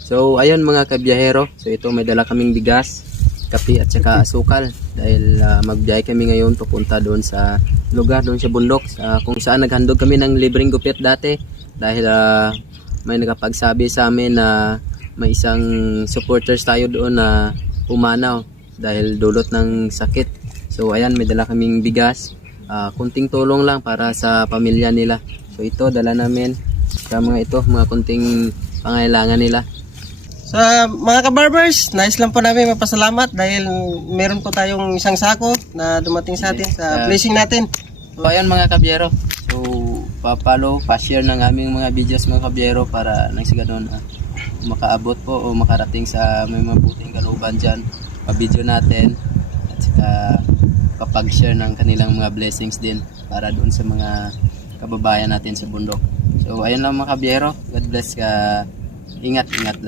So ayun mga kabiyahero, so ito may dala kaming bigas, kape at saka asukal dahil magbiyahe kami ngayon papunta doon sa lugar doon sa bundok kung saan naghandog kami ng libreng gupit dati dahil may nakapagsabi sa amin na may isang supporters tayo doon na pumanaw dahil dulot ng sakit. So ayan, may dala kaming bigas, kunting tulong lang para sa pamilya nila. So ito dala namin sa mga kunting pangailangan nila. Sa mga kabarbers, nais lang po namin mapasalamat dahil meron po tayong isang sako na dumating sa atin sa blessing natin. So ayun mga kabiyero, so pa-follow, pa-share ng aming mga videos mga kabiyero para nang sigadon makaabot po o makarating sa may mabuting kalooban dyan, pa-video natin at saka kapag-share ng kanilang mga blessings din para doon sa mga kababayan natin sa bundok. So ayun lang mga kabiyero, God bless ka, ingat lang.